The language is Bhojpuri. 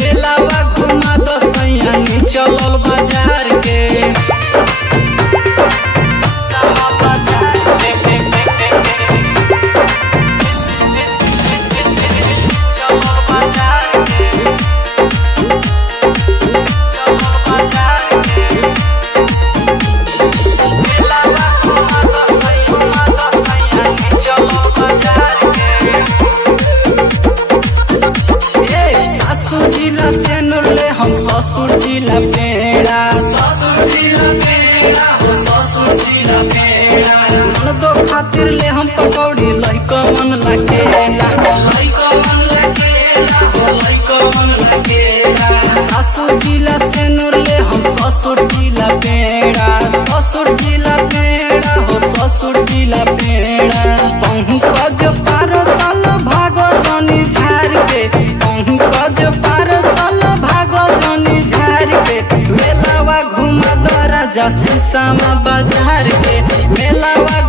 मेलावा घुमा दो सैया चलल बाजार के हम ससुर जिला पेड़ा दो खातिर ले हम पकौड़ी लइकवन सासुर जिला से नूर ले हम ससुर जिला पेड़ा हो ससुर जिला पेड़ा पंकज पारसल भागो जनी झार के पंकज पारसल भागो जनी झार के मेलावा घुमा दो राजा शीशा बाजार के मेलावा